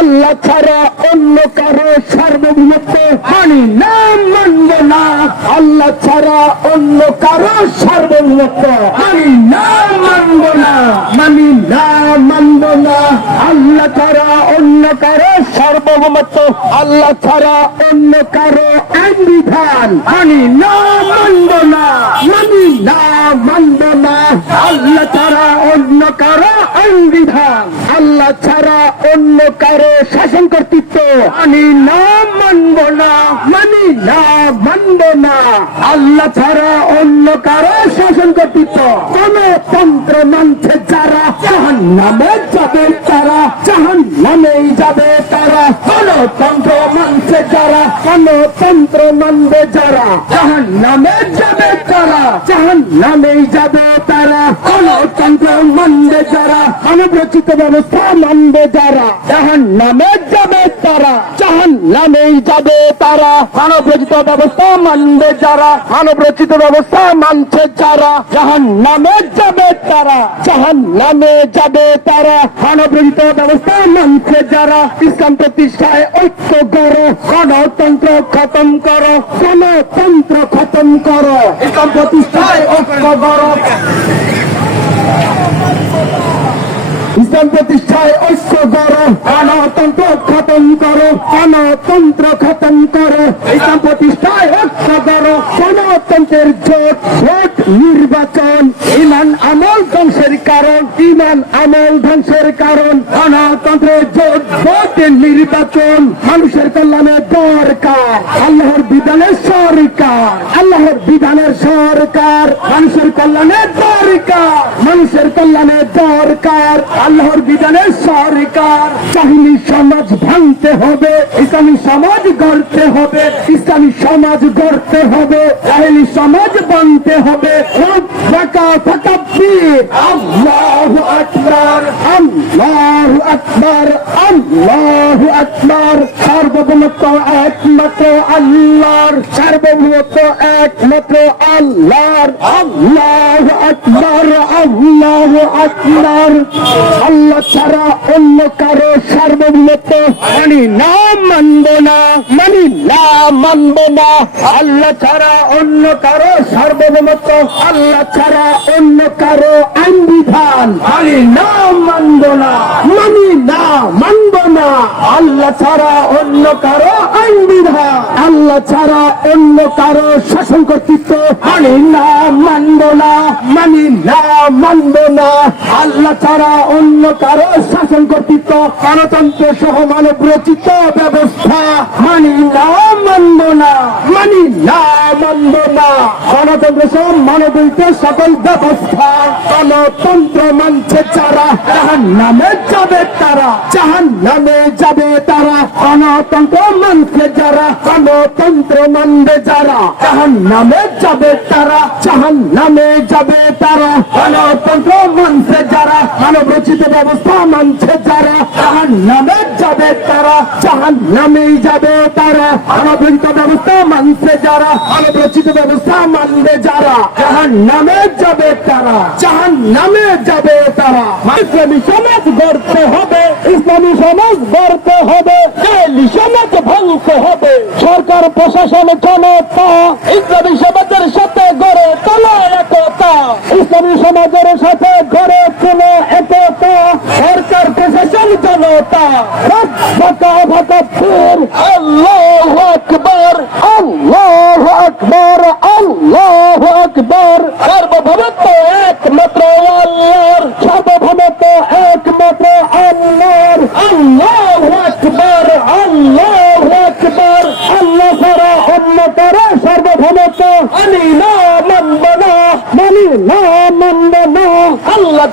আল্লাহ ছাড়া অন্য কারও সার্বভৌমত্ব মানি না মানব না। আল্লাহ ছাড়া অন্য কারও সার্বভৌমত্ব মানি না মানব না। মানি না মানব না। আল্লাহ ছাড়া অন্য কারও সার্বভৌমত্ব আল্লাহ ছাড়া অন্য কারও বিধান মানি না, মানব না, মানি না, মানব না। আল্লাহ ছাড়া অন্য কারও বিধান আল্লাহ ছাড়া অন্য কারও শাসন কর্তৃত্ব মানি না, মানব না, মানি না, মানব না। আল্লাহ ছাড়া অন্য কারও শাসন কর্তৃত্ব কোন তন্ত্র মানছে যারা জাহান নামে যাবে তারা জাহান নামেই যাবে তারা। কোন তন্ত্র মানছে যারা কোন তন্ত্র মানবে যারা জাহান নামে যাবে তারা জাহান নামেই যাবে তারা কোন তন্ত্র মানবে যারা মানবরচিত ব্যবস্থা মানবে যারা জাহান নামে যাবে তারা জাহান নামেই যাবে তারা মানবরচিত ব্যবস্থা মানবে যারা মানবরচিত ব্যবস্থা মানছে যারা জাহান নামে যাবে তারা জাহান নামে যাবে তারা মানবরচিত ব্যবস্থা মানছে যারা ইসলাম প্রতিষ্ঠায় ঐক্য করো গণতন্ত্র খতম করো গণতন্ত্র খতম করো। ইসলাম প্রতিষ্ঠায় ঐক্য করো। ইসলাম প্রতিষ্ঠায় ঐক্য করো গণতন্ত্র খতম করো গণতন্ত্র খতম করো। ইসলাম প্রতিষ্ঠায় ঐক্য করো। গণতন্ত্রের জোট ভোট নির্বাচন ইমান আমল ধ্বংসের কারণ ইমান আমল ধ্বংসের কারণ গণতন্ত্রের জোট, ভোট নির্বাচন, মানুষের কল্যাণে দরকার, আল্লাহর বিধানের সরকার, আল্লাহর বিধানের সরকার, মানুষের কল্যাণে দরকার, মানুষের কল্যাণে দরকার, আল্লাহর বিধানের সরকার চাহিনী সমাজ ভাঙতে হবে, ইসলামী সমাজ গড়তে হবে, ইসলামী সমাজ গড়তে হবে চাহিনী সমাজ বানতে হবে ফাঁকা ফাঁকা বীর আল্লাহ আকবার আল্লাহ আকবার আল্লাহ আকবার, সার্বভৌমত্ব একমাত্র আল্লাহর, সার্বভৌমত্ব একমাত্র আল্লাহর। আল্লাহ আকবার আল্লাহ আকবার। আল্লাহ ছাড়া অন্য কারও সার্বভৌমত্ব মানি না, মানব না, মানি না, মানব না। আল্লাহ ছাড়া অন্য কারও সার্বভৌমত্ব, আল্লাহ ছাড়া অন্য কারও আইন বিধান মানি না, মানব না। মানি না মানব না। আল্লাহ ছাড়া অন্য কারও আইন বিধান আল্লাহ ছাড়া অন্য কারও শাসন কর্তৃত্ব মানি না মানব না, মানি না মানব না। আল্লাহ ছাড়া অন্য কারও শাসন কর্তৃত্ব, গণতন্ত্র সহ মানব রচিত ব্যবস্থা মানি না মানব না। মানি না মানব না। গণতন্ত্র সহ মানবিক সকল ব্যবস্থা। গণতন্ত্র মানছে যারা জাহান নামে যাবে তারা। জাহান নামে যাবে তারা। গণতন্ত্র মানছে যারা। গণতন্ত্র মানবে যারা। জাহান নামে যাবে তারা। জাহান নামে যাবে তারা। গণতন্ত্র মানছে যারা। মানব রচিত ব্যবস্থা মানছে যারা। জাহান নামে যাবে তারা। জাহান নামেই যাবে তারা। মানবিক ব্যবস্থা মানছে যারা। রচিত ব্যবস্থা মানবে যারা। জাহান নামে যাবে তারা। জাহান নামে যাবে তারা। ইসলামী সমাজ গড়তে হবে। ইসলামী সমাজ গড়তে হবে। সমাজ ভাঙতে হবে। সরকার, প্রশাসন, জনতা ইসলামী সমাজের সাথে গড়ে তোলা একতা। ইসলামী সমাজের সাথে গড়ে তোলা একতা। সরকার, প্রশাসন, জনতা। ভাতা ভাতা ফির আল্লাহ আকবর আল্লাহ আকবর আল্লাহ আকবর সার্বভৌমত্ব একমাত্র আল্লাহর সার্বভৌমত্ব একমাত্র আল্লাহর আল্লাহ আকবর আল্লাহ আকবর। আল্লাহ সারা অন্য তারা সার্বভৌমত্ব মানি না মানব মানি না মানব আল্লাহ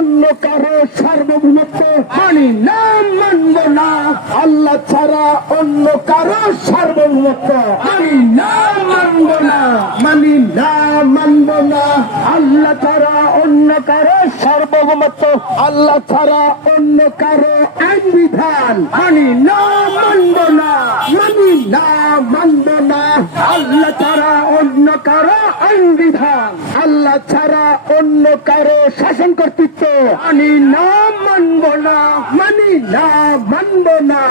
ছাড়া মানি না মানব না। আল্লাহ ছাড়া অন্য কারও সার্বভৌমত্ব মানি না মানব না। মানি না মানব না। আল্লাহ ছাড়া অন্য কারও সার্বভৌমত্ব, আল্লাহ ছাড়া অন্য কারও আইন বিধান মানি না মানব না। না মানব না। আল্লাহ ছাড়া অন্য কারও আল্লাহ ছাড়া অন্য কারও শাসন কর্তৃত্ব মানি না মানব না, মানি না মানব না।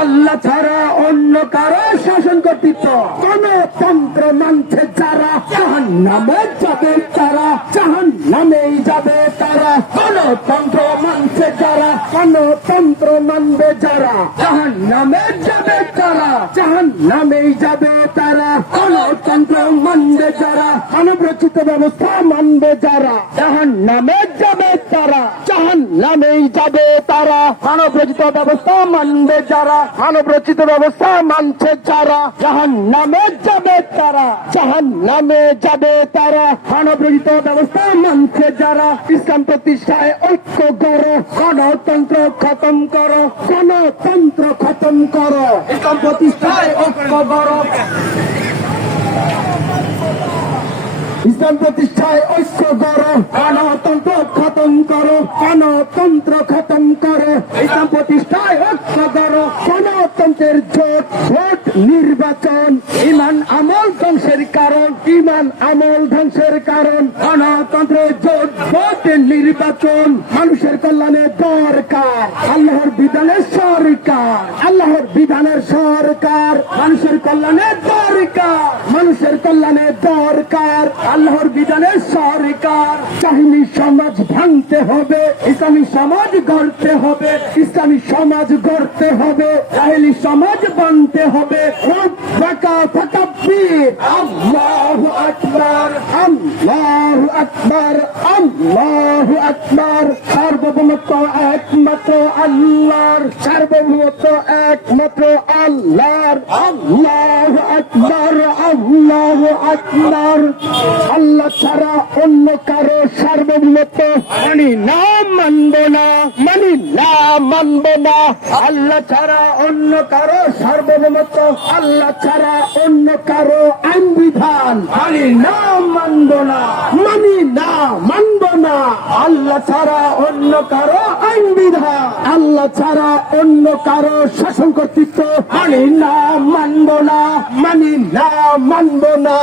আল্লাহ ছাড়া অন্য কারও শাসন কর্তৃত্ব। কোন তন্ত্র মানছে যারা জাহান নামে যাবে তারা জাহান নামেই যাবে তারা। কোন তন্ত্র মানছে যারা, কোন তন্ত্র মানবে যারা জাহান নামে যাবে তারা জাহান নামেই যাবে তারা। কোন তন্ত্র মানবে যারা মানবরচিত ব্যবস্থা মানবে যারা। জাহান নামে যাবে তারা। জাহান নামেই যাবে তারা। মানবরচিত ব্যবস্থা মানবে যারা। মানবরচিত ব্যবস্থা মানছে যারা। জাহান নামে যাবে তারা। জাহান নামে যাবে তারা। মানবরচিত ব্যবস্থা মানছে যারা। ইসলাম প্রতিষ্ঠায় ঐক্য করো। গণতন্ত্র খতম করো। গণতন্ত্র খতম করো। ইসলাম প্রতিষ্ঠায় ঐক্য করো। ইসলাম প্রতিষ্ঠায় ঐক্য করো, গণতন্ত্র খতম করো, গণতন্ত্র খতম করো। ইসলাম প্রতিষ্ঠায় ঐক্য করো, গণতন্ত্রের জোট, ভোট নির্বাচন। ইমান, আমল ধ্বংসের কারণ, ইমান, আমল ধ্বংসের কারণ। গণতন্ত্রের জোট, ভোট নির্বাচন, মানুষের কল্যাণে দরকার। আল্লাহর বিধানের সরকার, আল্লাহর বিধানের সরকার, মানুষের কল্যাণে দরকার। মানুষের কল্যাণে দরকার, আল্লাহর বিধানের সরকার। চাহিনি সমাজ ভাঙতে হবে, ইসলামী সমাজ গড়তে হবে, ইসলামী সমাজ গড়তে হবে চাহিনি সমাজ বানতে হবে। আল্লাহ আকবার, আল্লাহ আল্লাহ আল্লাহ আকবার, আল্লাহ আকবার। আল্লাহ ছাড়া অন্য কারও সার্বভৌমত্ব মানি না মানব না, মানি না মানব না। আল্লাহ ছাড়া অন্য কারও সার্বভৌমত্ব, আল্লাহ ছাড়া অন্য কারও আইন বিধান মানি না মানব না, মানি না মানব না। আল্লাহ ছাড়া অন্য কারও আইন বিধান আল্লাহ ছাড়া অন্য কারও শাসন কর্তৃত্ব মানি না মানব না। মানি না মানব না।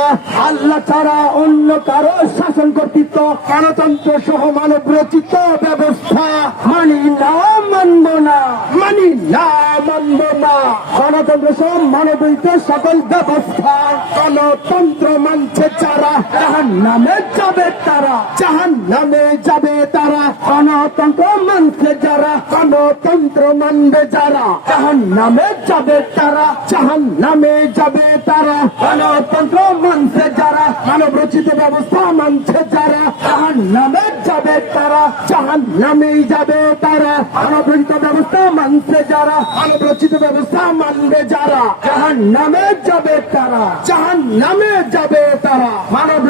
আল্লাহ ছাড়া অন্য কারও শাসন কর্তৃত্ব, গণতন্ত্র সহ মানব রচিত ব্যবস্থা মানি না মানব না। মানি না মানব না। গণতন্ত্র সহ মানবিত সকল ব্যবস্থা গণতন্ত্র মানছে যারা জাহান নামে যাবে তারা জাহান নামে যাবে তারা, গণতন্ত্র মানছে যারা, গণতন্ত্র মানবে যারা জাহান নামে যাবে তারা জাহান নামে যাবে তারা গণতন্ত্র মানছে যারা মানব রচিত ব্যবস্থা মানছে যারা জাহান নামে যাবে তারা জাহান নামেই যাবে তারা মানব রচিত ব্যবস্থা মানছে যারা মানব রচিত ব্যবস্থা মানবে যারা জাহান নামে যাবে তারা জাহান নামে যাবে তারা মানব